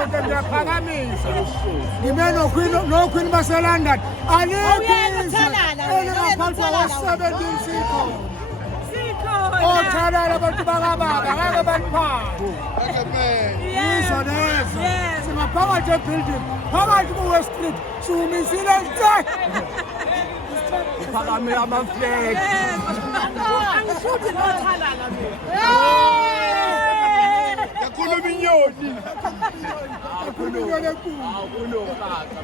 zonke ngiyaphakamisa. Ngime noQueen baseLondon. Alikho elingaphansi kwa-17 sikhona. Othalala abantu bakababa ngeke baniphathe. Yizo lezo. Singaphakathi ebuilding, phakathi ku-West Street, siwumisile nje. Uphakame ama-flag. Angishuthi nothalala mina. Yakhuluma inyoni. Yakhuluma inyoni enkulu. Awukunokaka.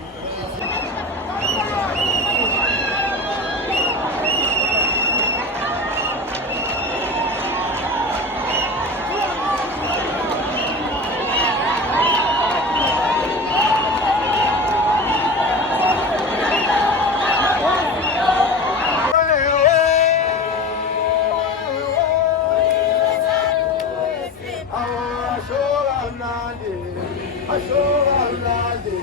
Ashoka mnandi